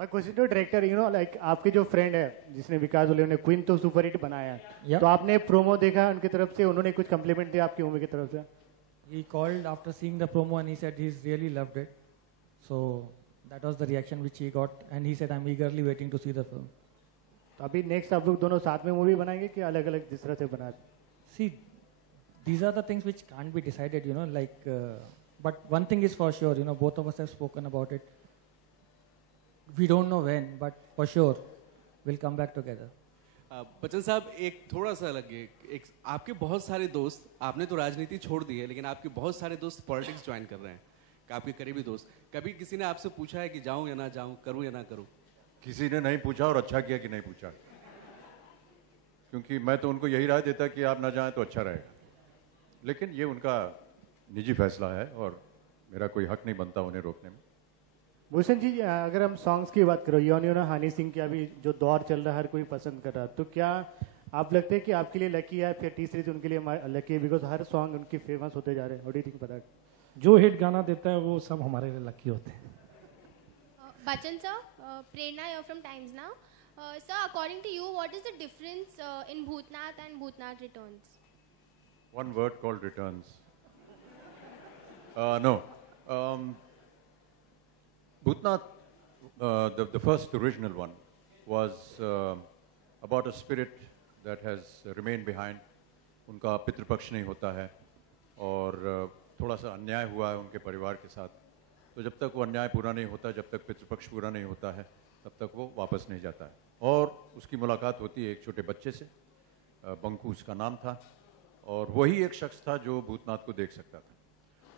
My question to director, like आपके जो friend है जिसने विकास दुबे ने क्वीन तो सुपर हिट बनाया है, तो आपने प्रोमो देखा उनकी तरफ से, उन्होंने कुछ कम्प्लीमेंट दिया आपकी मूवी की तरफ से? He called after seeing the promo and he said he's really loved it. So that was the reaction which he got and he said I'm eagerly waiting to see the film. तो अभी next आप लोग दोनों साथ में movie बनाएंगे कि अलग-अलग जिस तरह से बना रहे? See, these are the things which can't be decided, but one thing is for sure, both of us have spoken about it. We don't know when, but for sure we'll come back together. Bachchan साहब एक थोड़ा सा अलग है, एक आपके बहुत सारे दोस्त, आपने तो राजनीति छोड़ दी है, लेकिन आपके बहुत सारे दोस्त पॉलिटिक्स ज्वाइन कर रहे हैं, आपके करीबी दोस्त। कभी किसी ने आपसे पूछा है कि जाऊं या ना जाऊं, करूं या ना करूं? किसी ने नहीं पूछा और अच्छा किया कि नहीं पूछा, क्योंकि मैं तो उनको यही राय देता कि आप ना जाएं तो अच्छा रहेगा, लेकिन ये उनका निजी फैसला है और मेरा कोई हक नहीं बनता उन्हें रोकने में। भूषण जी, अगर हम सॉन्ग्स की बात करो, योन हनी सिंह की अभी जो दौर चल रहा है हर कोई पसंद कर रहा है, तो क्या आप लगते हैं कि आपके लिए लकी है फिर टी सीरीज उनके लिए लकी है, बिकॉज हर सॉन्ग उनकी फेमस होते जा रहे हैं? What do you think about that? जो हिट गाना देता है वो सब हमारे लिए लकी होते हैं। Bachchan sir, Prerna here from Times Now. Sir, according to you, what is the difference in Bhootnath and Bhootnath Returns? One word called returns. No. Bhootnath, the first original one, was about a spirit that has remained behind. उनका पितृपक्ष नहीं होता है और थोड़ा सा अन्याय हुआ है उनके परिवार के साथ, तो जब तक वो अन्याय पूरा नहीं होता, जब तक पितृपक्ष पूरा नहीं होता है, तब तक वो वापस नहीं जाता है। और उसकी मुलाकात होती है एक छोटे बच्चे से, बंकू उसका नाम था, और वही एक शख्स था जो भूतनाथ को देख सकता था।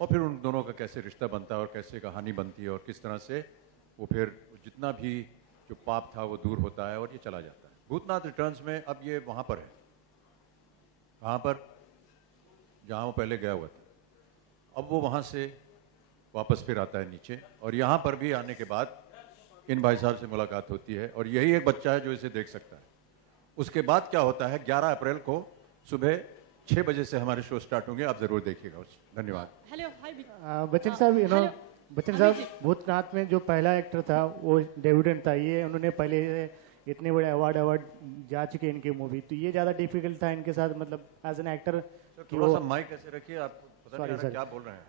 और फिर उन दोनों का कैसे रिश्ता बनता है और कैसे कहानी बनती है और किस तरह से वो फिर जितना भी जो पाप था वो दूर होता है और ये चला जाता है। भूतनाथ रिटर्न्स में अब ये वहाँ पर है, कहाँ पर, जहाँ वो पहले गया हुआ था, अब वो वहाँ से वापस फिर आता है नीचे, और यहाँ पर भी आने के बाद इन भाई साहब से मुलाकात होती है और यही एक बच्चा है जो इसे देख सकता है। उसके बाद क्या होता है, 11 अप्रैल को सुबह 6 बजे से हमारे शो स्टार्ट होंगे, आप जरूर देखिएगा उसे। धन्यवाद। हेलो, बच्चन साहब, बच्चन साहब भूतनाथ में जो पहला एक्टर था वो डेब्यूटेंट था, ये उन्होंने पहले इतने बड़े अवार्ड जा चुके इनकी मूवी, तो ये ज़्यादा डिफिकल्ट था इनके साथ, मतलब एज एन एक्टर? थोड़ा सा माइक ऐसे रखिए, आपको पता नहीं क्या बोल रहे हैं।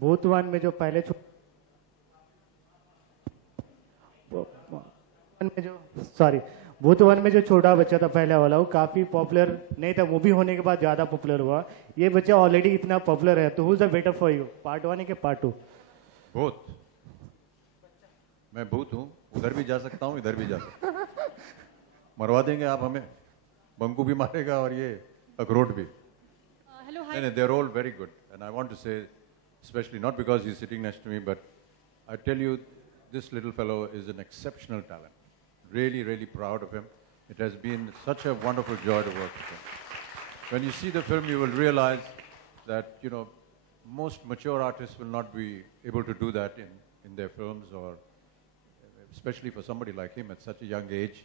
भूतवन में जो पहले भूतवन में जो छोटा बच्चा था पहले वाला, वो काफी पॉपुलर नहीं था, मूवी होने के बाद ज्यादा पॉपुलर हुआ। ये बच्चा ऑलरेडी इतना पॉपुलर है, तो who is the better for you, part 1 के पार्ट 2? भूत, मैं भूत हूँ, उधर भी जा सकता हूँ, इधर भी जा सकता हूँ। मरवा देंगे आप हमें, बंकू भी मारेगा और ये अखरोट भी। नहीं, they are all very good, and I want to say, especially not because he's sitting next to me, but I tell you, this little fellow is an exceptional talent. Really, really proud of him. It has been such a wonderful joy to work with him. When you see the film, you will realize that, most mature artists will not be able to do that in their films, or especially for somebody like him at such a young age,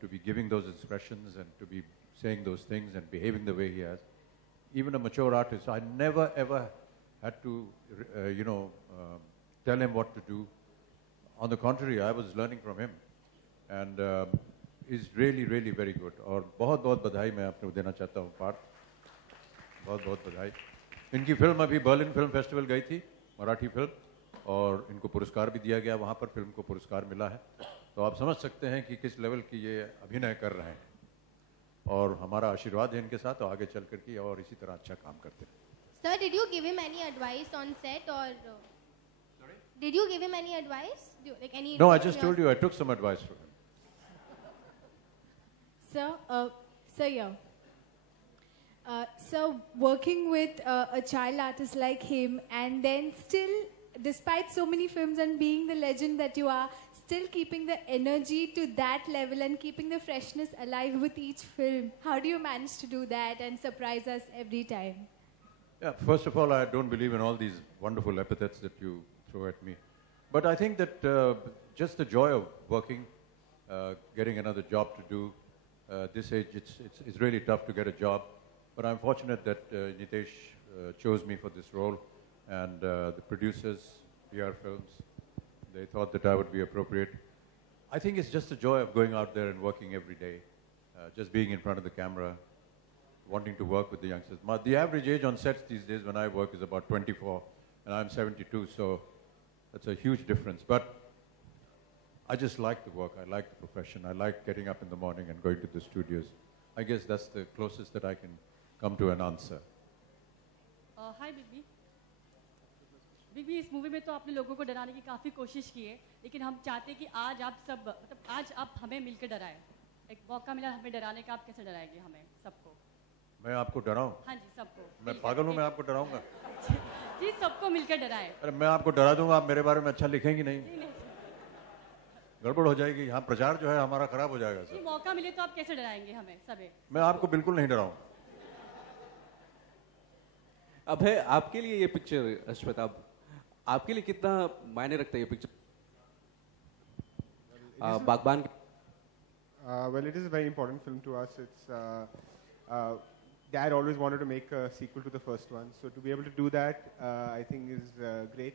to be giving those expressions and to be saying those things and behaving the way he has. Even a mature artist, I never ever had to, tell him what to do. On the contrary, I was learning from him, and he's really, really very good. और बहुत बधाई मैं आपको देना चाहता हूँ पार्थ, बहुत बधाई। इनकी फिल्म अभी बर्लिन फिल्म फेस्टिवल गई थी, मराठी फिल्म, और इनको पुरस्कार भी दिया गया, वहाँ पर फिल्म को पुरस्कार मिला है। तो आप समझ सकते हैं कि किस लेवल की ये अभिनय कर रहे हैं, और हमारा आशीर्वाद है इनके साथ, और आगे चल करके और इसी तरह अच्छा काम करते हैं। Sir, did you give him any advice on set, or did you give him any advice? Like any? No, I just told you I took some advice from him. Sir, yeah. So working with a child artist like him, and then still, despite so many films and being the legend that you are, still keeping the energy to that level and keeping the freshness alive with each film. How do you manage to do that and surprise us every time? Yeah, first of all, I don't believe in all these wonderful epithets that you throw at me. But I think that just the joy of working, getting another job to do, this age, it's really tough to get a job. But I'm fortunate that Nitesh chose me for this role, and the producers, PR films. They thought that I would be appropriate. I think it's just the joy of going out there and working every day, just being in front of the camera, wanting to work with the youngsters. The average age on sets these days when I work is about 24, and I'm 72, so that's a huge difference. But I just like the work, I like the profession, I like getting up in the morning and going to the studios. I guess that's the closest that I can come to an answer. Hi Big B, इस movie में तो आपने लोगों को डराने की काफ़ी कोशिश की है, लेकिन हम चाहते हैं कि आज आप सब मतलब आज आप हमें मिलकर डराएं। एक मौका मिला हमें डराने का, आप कैसे डराएंगे हमें सबको? मैं आपको डराऊं? हाँ जी, सबको। मैं पागल हूँ, मैं आपको डराऊंगा? जी, सबको मिलकर डराएं। अरे मैं आपको डरा दूंगा, आप मेरे बारे में अच्छा लिखेंगी नहीं? गड़बड़ हो जाएगी, यहाँ प्रचार जो है हमारा खराब हो जाएगा सर। मौका मिले तो आप कैसे डराएंगे हमें सभी? मैं आपको बिल्कुल नहीं डराऊंगा। अब है आपके लिए ये पिक्चर, अश्वत, आपके लिए कितना मायने रखता है ये पिक्चर? बागबान। Well, it is a very important film to us. It's Dad always wanted to make a sequel to the first one, so to be able to do that, I think is great.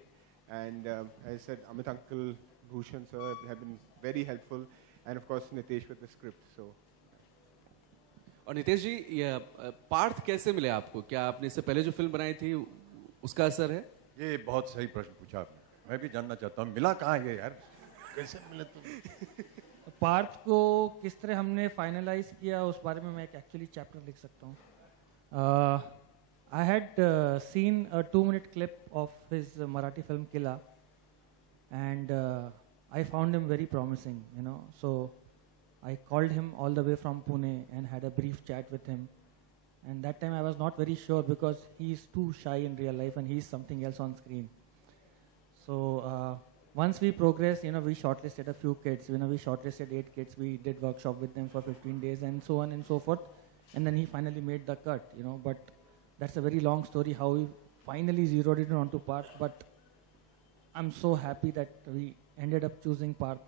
And as I said, Amit Uncle, Bhushan sir have been very helpful, and of course Nitesh with the script. So. और नितेश जी, ये पार्थ कैसे मिले आपको? क्या आपने इससे पहले जो फिल्म बनाई थी उसका असर है? ये बहुत सही प्रश्न पूछा आपने। मैं भी जानना चाहता हूँ, मिला कहाँ है यार? कैसे मिले तुम? पार्थ को किस तरह हमने फाइनलाइज किया उस बारे में मैं एक एक्चुअली चैप्टर लिख सकता हूँ। I had seen a 2-minute clip of his Marathi film Killa, and I found him very promising, you know. So I called him all the way from Pune and had a brief chat with him. And that time I was not very sure because he's too shy in real life and he's something else on screen. So once we progressed, you know, we shortlisted a few kids. You know, we shortlisted 8 kids. We did workshop with them for 15 days and so on and so forth. And then he finally made the cut, you know. But that's a very long story how we finally zeroed it onto Parth. But I'm so happy that we ended up choosing Parth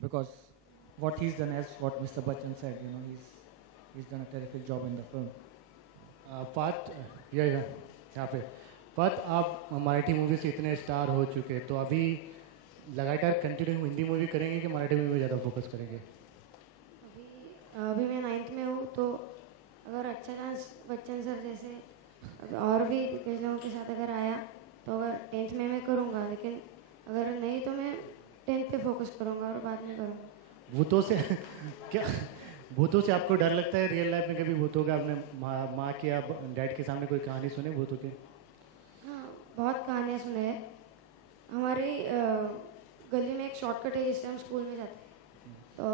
because what he's done, as what Mr. Bachchan said, you know, he's done a terrific job in the film. Parth यहाँ पे पार्थ, आप Marathi movie से इतने star हो चुके हैं, तो अभी लगातार कंटिन्यू हिंदी मूवी करेंगे कि मराठी मूवी में ज़्यादा फोकस करेंगे? अभी मैं 9th में हूँ, तो अगर अच्छा चांस बच्चन सर जैसे और भी दिग्गज लोगों के साथ अगर आया तो अगर 10th में मैं करूँगा, लेकिन अगर नहीं तो मैं 10th पे फोकस करूँगा और बाद में करूँगा। भूतों से क्या, भूतों से आपको डर लगता है? रियल लाइफ में कभी भूतों का आपने माँ के या डैड के सामने कोई कहानी सुने भूतों की? हाँ, बहुत कहानियाँ सुने हैं। हमारी गली में एक शॉर्टकट है जिससे हम स्कूल में जाते हैं। तो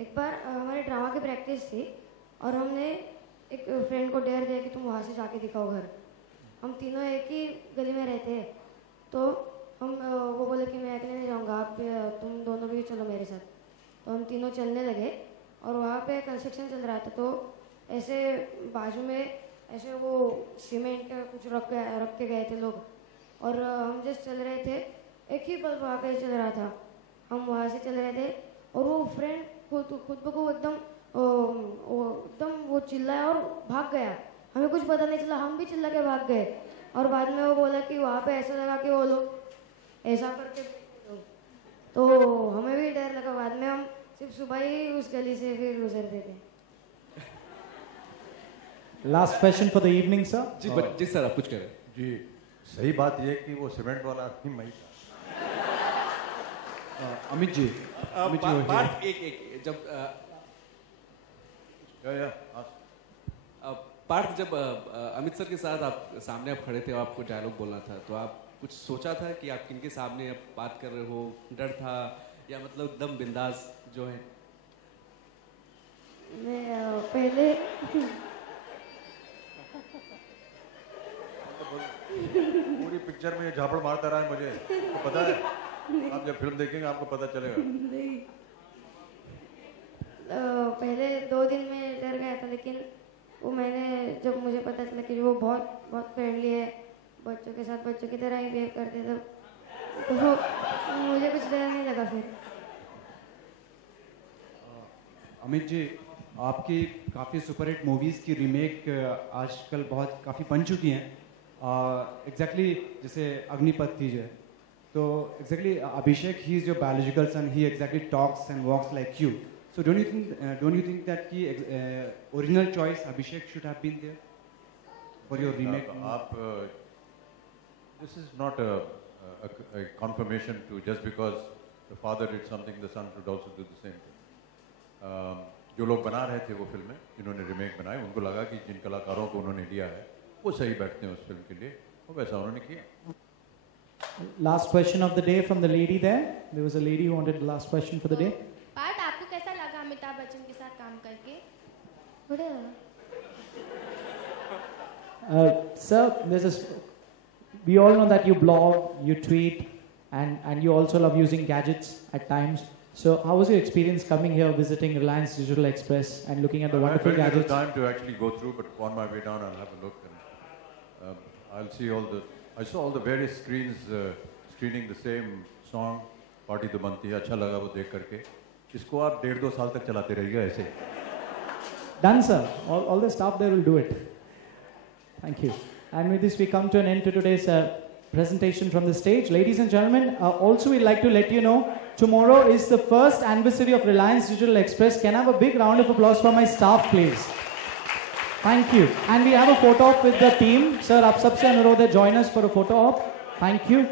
एक बार हमारी ड्रामा की प्रैक्टिस थी और हमने एक फ्रेंड को डेयर दिया कि तुम वहाँ से जाके दिखाओ घर। हम तीनों एक ही गली में रहते हैं, तो हम वो बोले कि मैं अकेले नहीं जाऊँगा, आप तुम दोनों भी चलो मेरे साथ। तो हम तीनों चलने लगे और वहाँ पे कंस्ट्रक्शन चल रहा था, तो ऐसे बाजू में ऐसे वो सीमेंट कुछ रख के गए थे लोग, और हम जस्ट चल रहे थे, एक ही बल्ब वहाँ पे चल रहा था। हम वहाँ से चल रहे थे और वो फ्रेंड खुद ब खुद एकदम वो चिल्लाया और भाग गया। हमें कुछ पता नहीं चला, हम भी चिल्ला के भाग गए। और बाद में वो बोला कि वहाँ पे ऐसा लगा कि वो लोग ऐसा करके, तो हमें भी डर लगा। बाद में हम सिर्फ सुबह ही उस गली से फिर गुजरते थे। Last question for the evening sir. जी सर, आप कुछ करें। जी, सही बात यह कि वो सीमेंट वाला आदमी मैं था। अमित जी, पार्थ एक जब पार्थ जब अमित सर के साथ आप सामने आप खड़े थे और आपको डायलॉग बोलना था, तो आप कुछ सोचा था कि आप किनके सामने आप बात कर रहे हो? डर था या मतलब एकदम बिंदास जो है? मैं पहले पूरी पिक्चर में झापड़ मारता रहा है मुझे, तो पता है? आप जब फिल्म देखेंगे आपको पता चलेगा। नहीं, पहले 2 दिन में डर गया था, लेकिन वो मैंने जब मुझे पता चला कि वो बहुत फ्रेंडली है, बच्चों के साथ बच्चों की तरह ही बिहेव करते थे, तो मुझे कुछ डर नहीं लगा फिर। अमित जी, आपकी काफ़ी सुपरहिट मूवीज़ की रीमेक आजकल काफ़ी बन चुकी हैं, एग्जैक्टली जैसे अग्निपथ थी जो है, तो exactly Abhishek he is your biological son, he exactly talks and walks like you. So don't you think that की original choice Abhishek should have been there for your remake? This is not a confirmation to just because the father did something, the son should also do the same thing. जो लोग बना रहे थे वो फिल्में, जिन्होंने remake बनाए, उनको लगा कि जिन कलाकारों को उन्होंने लिया है वो सही बैठते हैं उस फिल्म के लिए, वो वैसा उन्होंने किया. Last question of the day from the lady there. There was a lady who wanted the last question for the day. Partha, आपको कैसा लगा अमिताभ बच्चन के साथ काम करके? Sir, we all know that you blog, you tweet, and you also love using gadgets at times. So how was your experience coming here, visiting Reliance Digital Express and looking at the wonderful gadgets? I had time to actually go through, but on my way down I'll have a look and I'll see I saw all the various screens screening the same song, Party to Banti. अच्छा लगा वो देख करके. इसको आप 1.5-2 साल तक चलाते रहिएगा ऐसे. Done, sir. All the staff there will do it. Thank you. And with this, we come to an end to today's presentation from the stage. Ladies and gentlemen, also we'd like to let you know, tomorrow is the first anniversary of Reliance Digital Express. Can I have a big round of applause for my staff, please? Thank you. And we have a photo op with the team. Sir, aap sabse anurodh hai, join us for a photo op. Thank you.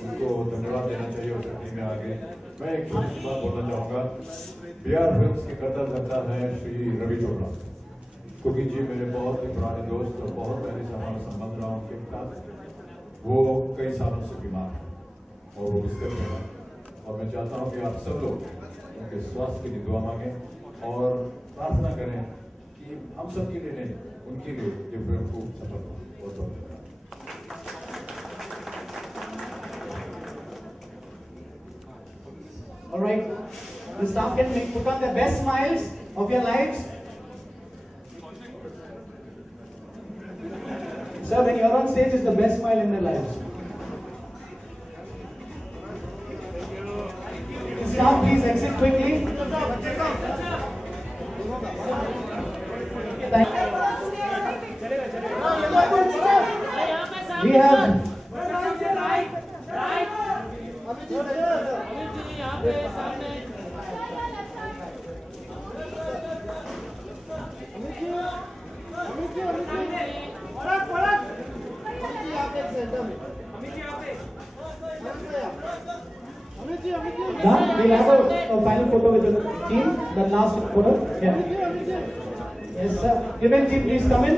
उनको धन्यवाद देना चाहिए और team में आगे. मैं एक छोटी सी बात बोलना चाहूँगा. BR फिल्म्स के कर्ता धर्ता हैं श्री रवि चोपड़ा. क्योंकि जी मेरे बहुत ही पुराने दोस्त और बहुत पहले से हमारा संबंध रहा उनके साथ. वो कई सालों से बीमार हैं और वो बिस्तर में हैं और मैं चाहता हूँ कि आप सब लोग उनके स्वास्थ्य के लिए दुआ मांगें और प्रार्थना करें कि हम सब के लिए नहीं, उनके लिए ये फिल्म खूब सफल हो. बहुत बहुत धन्यवाद. All right, the staff can put on the best smiles of your lives. Sir, when you're on stage, it's the best smile in their lives. Staff, please exit quickly. We have. Done. We'll have a final photo with the team. The last photo. Yeah. Yes, sir. Event team, please come in.